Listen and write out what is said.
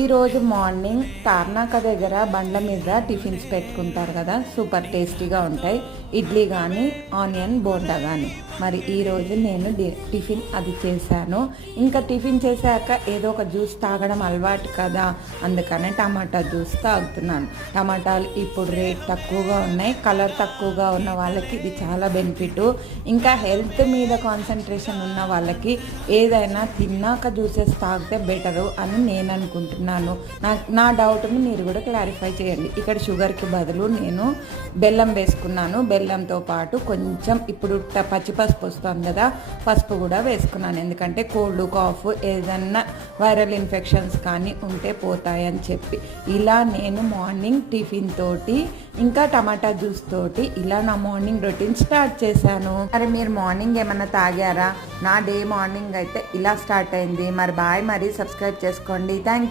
ఈరోజు మార్నింగ్ తార్నాక దగ్గర బండ్ల మీద టిఫిన్స్ పెట్టుకుంటారు కదా, సూపర్ టేస్టీగా ఉంటాయి. ఇడ్లీ కానీ ఆనియన్ బోండా కానీ. మరి ఈరోజు నేను టిఫిన్ అది చేశాను. ఇంకా టిఫిన్ చేశాక ఏదో ఒక జ్యూస్ తాగడం అలవాటు కదా, అందుకనే టమాటా జ్యూస్ తాగుతున్నాను. టమాటాలు ఇప్పుడు రేట్ తక్కువగా ఉన్నాయి. కలర్ తక్కువగా ఉన్న వాళ్ళకి ఇది చాలా బెనిఫిట్. ఇంకా హెల్త్ మీద కాన్సన్ట్రేషన్ ఉన్న వాళ్ళకి ఏదైనా తిన్నాక జ్యూసెస్ తాగితే బెటరు అని నేను అనుకుంటున్నాను. నా డౌట్ని మీరు కూడా క్లారిఫై చేయండి. ఇక్కడ షుగర్కి బదులు నేను బెల్లం వేసుకున్నాను. బెల్లంతో పాటు కొంచెం ఇప్పుడు పచ్చి పసుపు వస్తుంది కదా, పసుపు కూడా వేసుకున్నాను. ఎందుకంటే కోల్డ్ కాఫ్ ఏదన్నా వైరల్ ఇన్ఫెక్షన్స్ కానీ ఉంటే పోతాయని చెప్పి ఇలా నేను మార్నింగ్ టిఫిన్ తోటి ఇంకా టమాటా జ్యూస్ తోటి ఇలా నా మార్నింగ్ రొటీన్ స్టార్ట్ చేశాను. మరి మీరు మార్నింగ్ ఏమన్నా తాగారా? నా డే మార్నింగ్ అయితే ఇలా స్టార్ట్ అయింది. మరి బాయ్, మరి సబ్స్క్రైబ్ చేసుకోండి. Thank you.